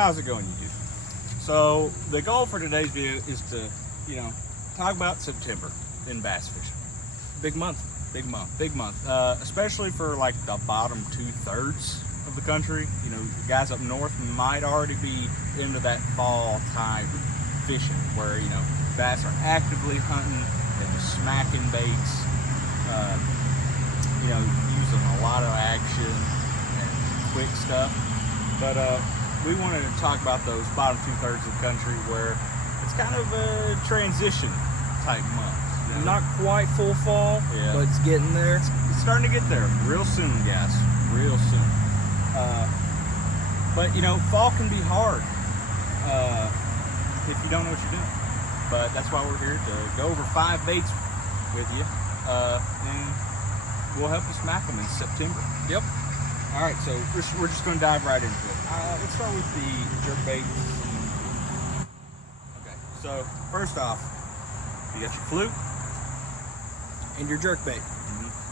how's it going, YouTube? So the goal for today's video is to, talk about September in bass fishing. Big month. Big month. Especially for like the bottom 2/3 of the country. You know, guys up north might already be into that fall time fishing where, bass are actively hunting and smacking baits, using a lot of action and quick stuff. But we wanted to talk about those bottom 2/3 of the country where it's kind of a transition type month. Not quite full fall, but it's getting there. It's starting to get there real soon, guys. Real soon. But fall can be hard if you don't know what you're doing. But that's why we're here to go over 5 baits with you, and we'll help you smack them in September. Yep. All right, so we're just going to dive right into it. Let's start with the jerkbait. Okay, so first off, you got your fluke and your jerkbait.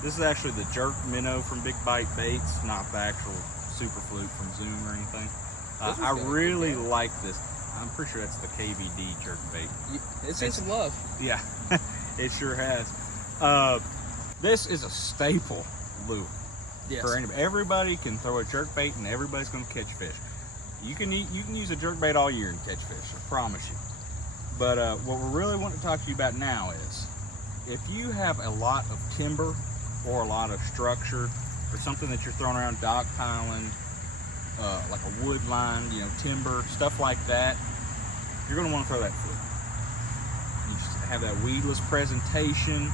This is actually the jerk minnow from Big Bite Baits, not the actual super fluke from Zoom or anything. I really like this. I'm pretty sure that's the KVD jerkbait. It's seen some love. Yeah, it sure has. This is a staple lure. Yes. For anybody. Everybody can throw a jerkbait and everybody's going to catch fish. You can use a jerkbait all year and catch fish, I promise you. But what we really want to talk to you about now is if you have a lot of timber or a lot of structure or something that you're throwing around, dock piling, like a wood line, timber, stuff like that, you're going to want to throw that fluke. You just have that weedless presentation.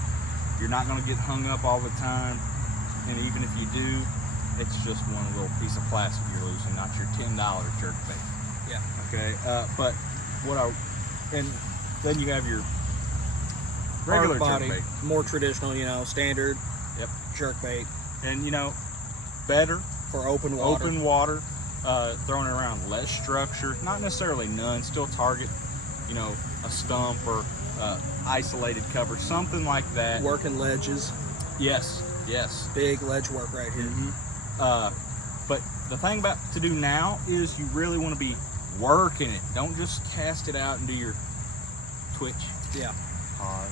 You're not going to get hung up all the time. And even if you do, it's just one little piece of plastic you're losing, not your $10 jerkbait. Yeah. Okay. But and then you have your regular body, jerkbait, more traditional, standard. Yep. Jerkbait. And better for open water. Open water, throwing it around, less structure, not necessarily none, still target, a stump or isolated cover, something like that. Working ledges. Yes. Big ledge work right here. But the thing to do now is you really want to be working it. Don't just cast it out and do your twitch. Yeah. Pause.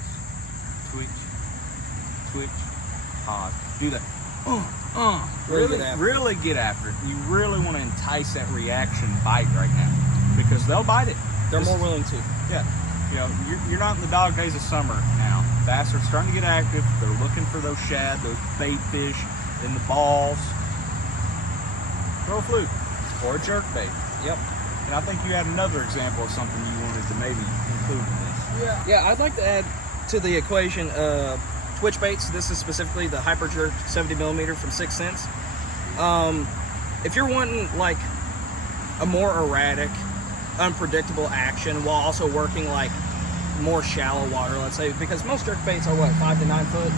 Twitch. Pause. Do that. Really get after it. You really want to entice that reaction bite right now because they'll bite it. They're more willing to. Yeah. You're not in the dog days of summer now. Bass are starting to get active. They're looking for those shad, those bait fish in the balls. Throw a fluke or a jerkbait. Yep. And I think you had another example of something you wanted to maybe include in this. Yeah, I'd like to add to the equation twitch baits. This is specifically the Hyper Jerk 70mm from 6 Cents. If you're wanting like a more erratic, unpredictable action while also working like more shallow water, let's say, because most jerk baits are what, 5 to 9 foot.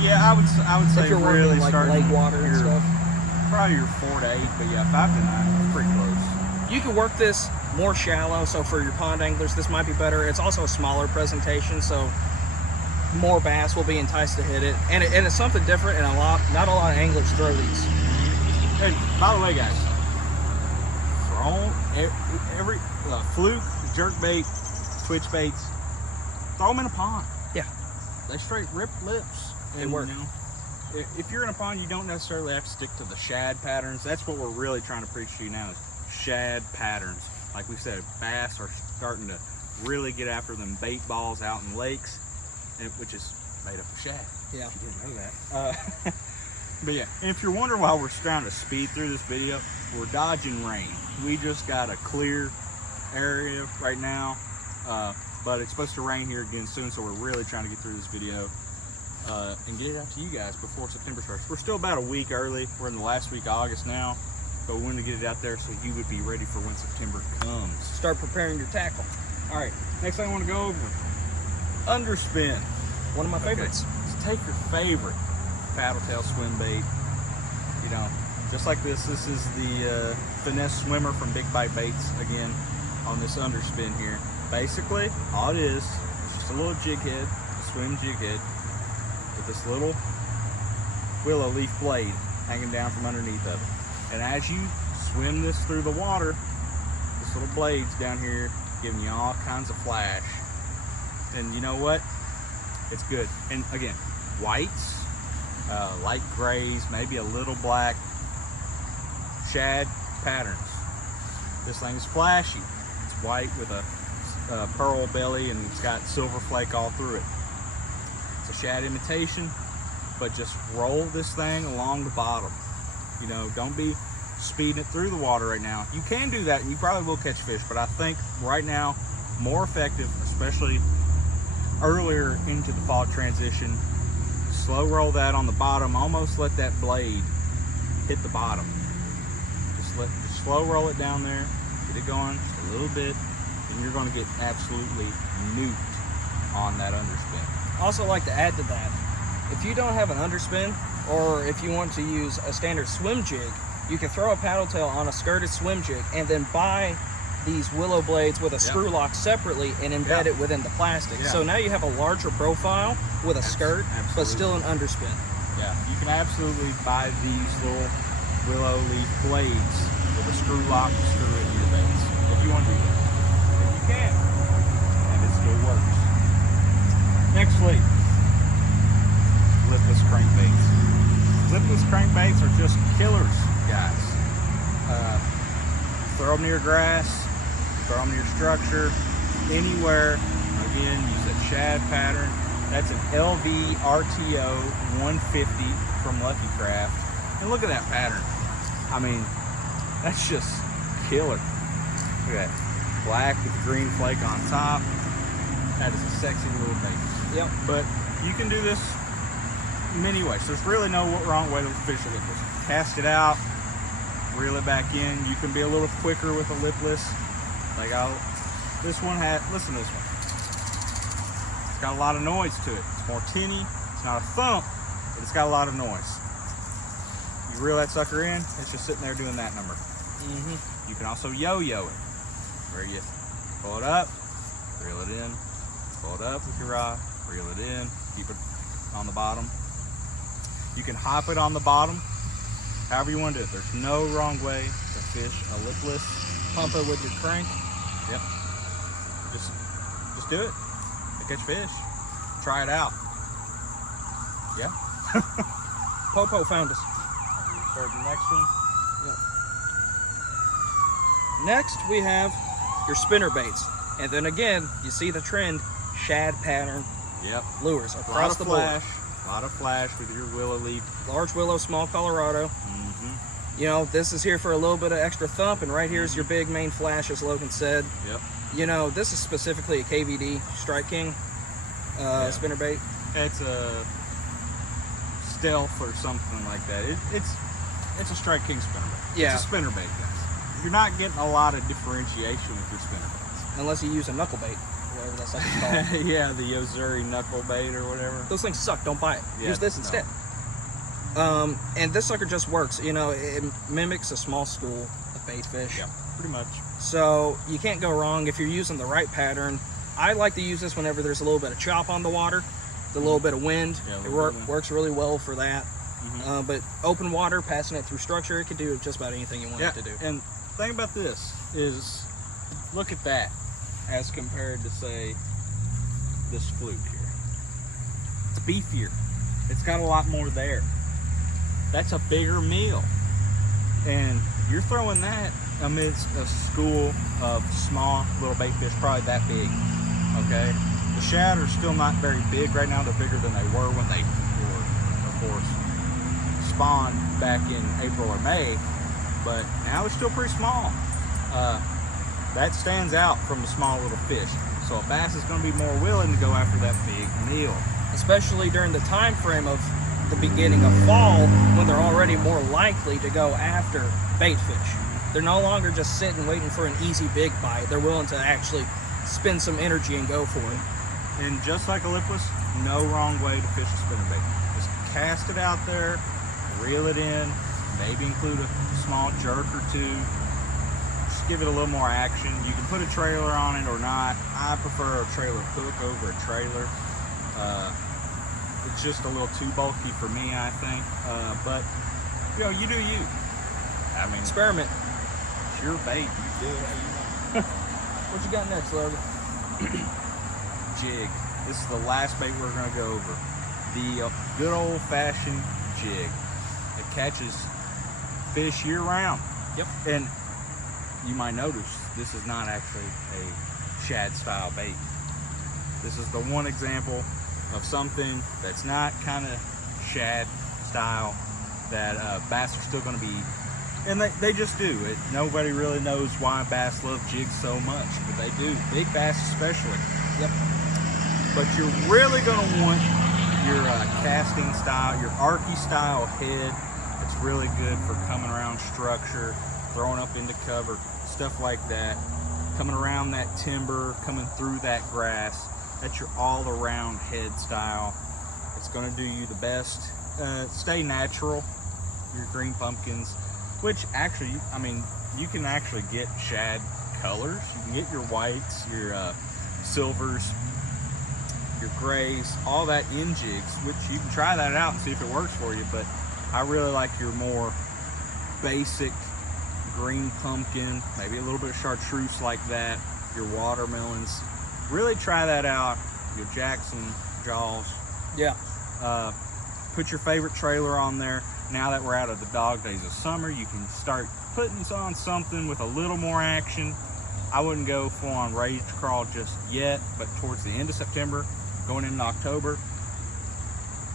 Yeah, I would say if you're really working like lake water and stuff. Probably your 4 to 8, but yeah, 5 to 9 is pretty close. You can work this more shallow, so for your pond anglers, this might be better. It's also a smaller presentation, so more bass will be enticed to hit it, and it's something different, and not a lot of anglers throw these. And by the way, guys, every fluke, jerkbait, twitch baits, throw them in a pond. Yeah, they straight rip lips. They work. If you're in a pond, you don't necessarily have to stick to the shad patterns. That's what we're really trying to preach to you now, is shad patterns. Like we said, bass are starting to really get after them bait balls out in lakes, which is made up of shad. Yeah. If you didn't know that. But yeah, and if you're wondering why we're trying to speed through this video, we're dodging rain. We just got a clear area right now, but it's supposed to rain here again soon, so we're really trying to get through this video and get it out to you guys before September starts. We're still about a week early. We're in the last week of August now, but we wanted to get it out there so you would be ready for when September comes. Start preparing your tackle. All right, next thing I want to go over, Underspin. One of my favorites. So take your favorite paddle tail swim bait, just like this. This is the finesse swimmer from Big Bite Baits again on this Underspin here. Basically, all it is just a little jig head, a swim jig head with this little willow leaf blade hanging down from underneath of it. And as you swim this through the water, nice little blades down here, giving you all kinds of flash. And you know what? It's good. And again, whites, light grays, maybe a little black, shad patterns. This thing's flashy. It's white with a pearl belly, and it's got silver flake all through it. It's a shad imitation, but just roll this thing along the bottom. You know, don't be speeding it through the water right now. You can do that, and you probably will catch fish, but I think right now, more effective, especially earlier into the fall transition, slow roll that on the bottom, almost let that blade hit the bottom. Just slow roll it down there, get it going just a little bit, and you're going to get absolutely nuked on that underspin. Also like to add to that, if you don't have an underspin, or if you want to use a standard swim jig, you can throw a paddle tail on a skirted swim jig and then buy these willow blades with a screw lock separately and embed it within the plastic. So now you have a larger profile with a skirt, but still an underspin. Yeah, you can absolutely buy these little willow leaf blades with a screw lock to screw it in your baits if you want to do that. If you can, and it still works. Next fleet, lipless crankbaits. Lipless crankbaits are just killers, guys. Throw them near grass, throw them near structure, anywhere. Again, use a shad pattern. That's an LV RTO 150 from Lucky Craft. And look at that pattern. I mean, that's just killer. Look at that. Black with the green flake on top. That is a sexy little bait. Yep. But you can do this many ways. There's really no wrong way to fish a lipless. Cast it out, reel it back in. You can be a little quicker with a lipless. Like this one listen to this one. It's got a lot of noise to it. It's more tinny. It's not a thump, but it's got a lot of noise. You reel that sucker in, it's just sitting there doing that number. You can also yo-yo it, where you pull it up, reel it in, pull it up with your rod, reel it in, keep it on the bottom. You can hop it on the bottom, however you want to do it. There's no wrong way to fish a lipless. Pump it with your crank. Yep. Just do it. To catch fish. Try it out. Yeah. Popo found us. Start the next one. Yep. Next we have your spinnerbaits, and then again you see the trend: shad pattern. Yep. Lures across the board. A lot of flash with your willow leaf. Large willow, small Colorado. You know, this is here for a little bit of extra thump, and right here is your big main flash, as Logan said. Yep. You know, this is specifically a KVD Strike King spinnerbait. It's a stealth or something like that. It's a Strike King spinnerbait. Yeah. It's a spinnerbait, guys. You're not getting a lot of differentiation with your spinnerbaits. Unless you use a knuckle bait, whatever that sucker's called. Yeah, the Yozuri knuckle bait or whatever. Those things suck. Don't buy it. Yeah, Use this instead. And this sucker just works. You know, it mimics a small school of bait fish. Yeah, pretty much. So you can't go wrong if you're using the right pattern. I like to use this whenever there's a little bit of chop on the water, a little bit of wind. Yeah, It works really well for that. But open water, passing it through structure, it could do just about anything you want it to do. And the thing about this is, look at that as compared to, say, this fluke here. It's beefier. It's got a lot more there. That's a bigger meal. And you're throwing that amidst a school of small little bait fish, probably that big, okay? The shad are still not very big right now. They're bigger than they were when they were, of course, spawned back in April or May, but now it's still pretty small. That stands out from the small little fish. So a bass is going to be more willing to go after that big meal. Especially during the time frame of the beginning of fall, when they're already more likely to go after bait fish. They're no longer just sitting waiting for an easy big bite. They're willing to actually spend some energy and go for it. And just like a lipless, no wrong way to fish a spinnerbait. Just cast it out there, reel it in, maybe include a small jerk or two. Just give it a little more action. You can put a trailer on it or not. I prefer a trailer hook over a trailer. It's just a little too bulky for me, I think. But, you know, you do you. I mean, Experiment. it's your bait. You do it how you want. What you got next, Logan? Jig. This is the last bait we're going to go over. The good old-fashioned jig. It catches fish year-round. Yep. And you might notice this is not actually a shad-style bait. This is the one example of something that's not kind of shad-style that bass are still going to be eating. And they just do it. Nobody really knows why bass love jigs so much, but they do. Big bass especially. Yep. But you're really going to want your casting style, your archy style head. It's really good for coming around structure, throwing up into cover, stuff like that. Coming around that timber, coming through that grass. That's your all-around head style. It's going to do you the best. Stay natural. Your green pumpkins, which actually, I mean, you can actually get shad colors. You can get your whites, your silvers, your grays, all that in jigs, which you can try that out and see if it works for you. But I really like your more basic green pumpkin, maybe a little bit of chartreuse like that, your watermelons. Really try that out. Your Jackson jaws. Yeah. Put your favorite trailer on there. Now that we're out of the dog days of summer, you can start putting on something with a little more action. I wouldn't go full on rage crawl just yet, but towards the end of September, going into October.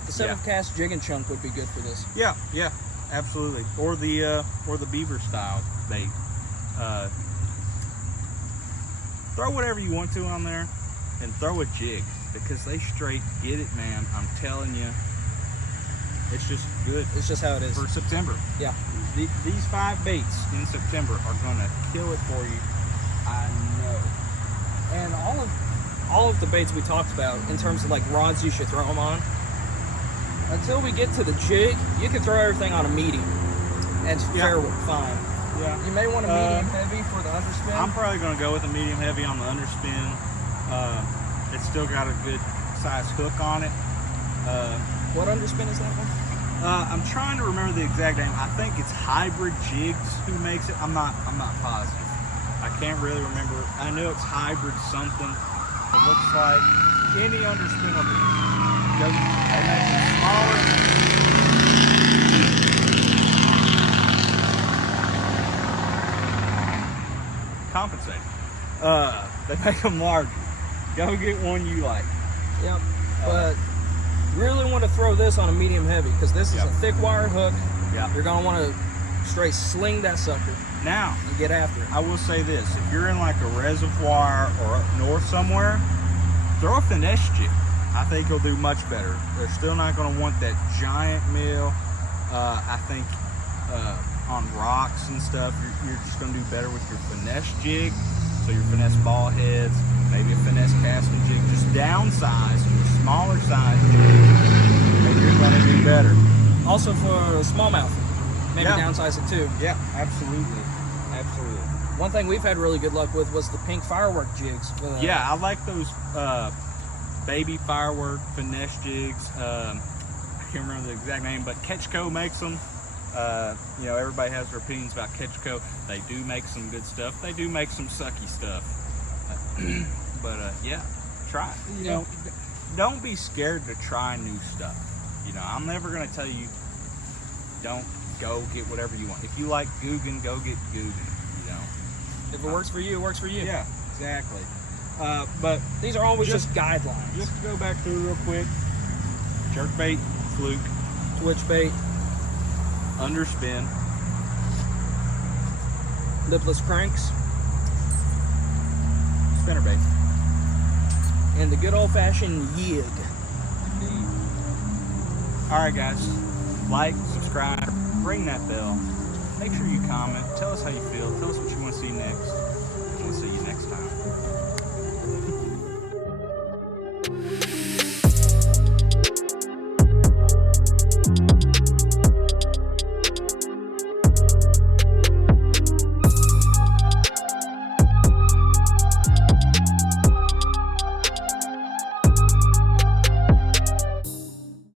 The 7th cast jig and chunk would be good for this. Yeah, yeah, absolutely. Or the beaver style bait. Throw whatever you want to on there, and throw a jig, because they straight get it, man. I'm telling you, it's just good. It's just how it is for September. Yeah. These 5 baits in September are gonna kill it for you. I know. And all of the baits we talked about in terms of like rods you should throw them on, until we get to the jig, you can throw everything on a medium and fare fine. Yeah. You may want a medium heavy for the underspin. I'm probably going to go with a medium heavy on the underspin. It's still got a good size hook on it. What underspin is that one? I'm trying to remember the exact name. I think it's Hybrid Jigs who makes it. I'm not positive. I can't really remember. I know it's Hybrid something. It looks like any underspin will do. They make it smaller. Compensate. They make them larger. Go get one you like. Yep. But really want to throw this on a medium heavy, because this is a thick wire hook. Yeah. You're gonna want to straight sling that sucker. Now, and get after it. I will say this: if you're in like a reservoir or up north somewhere, throw a finesse jig. I think you'll do much better. They're still not going to want that giant meal. I think on rocks and stuff, you're just going to do better with your finesse jig. So your finesse ball heads, maybe a finesse casting jig, just downsize to a smaller size jig, and you're going to do better. Also for smallmouth, maybe downsize it too. Yeah, absolutely, absolutely. One thing we've had really good luck with was the pink firework jigs. Yeah, I like those baby firework finesse jigs. I can't remember the exact name, but Ketchco makes them. You know, everybody has their opinions about Ketchco. They do make some good stuff. They do make some sucky stuff. But yeah, try it. You know, don't be scared to try new stuff. You know, I'm never going to tell you don't go get whatever you want. If you like Guggen, go get Guggen. You know, if it works for you, it works for you. Yeah, exactly. But these are always just guidelines. Just to go back through real quick: jerkbait, fluke, twitch bait, underspin, lipless cranks, spinnerbait, and the good old-fashioned yig. Indeed. All right, guys, like, subscribe, ring that bell. Make sure you comment. Tell us how you feel. Tell us what you want to see next. We'll see you next time.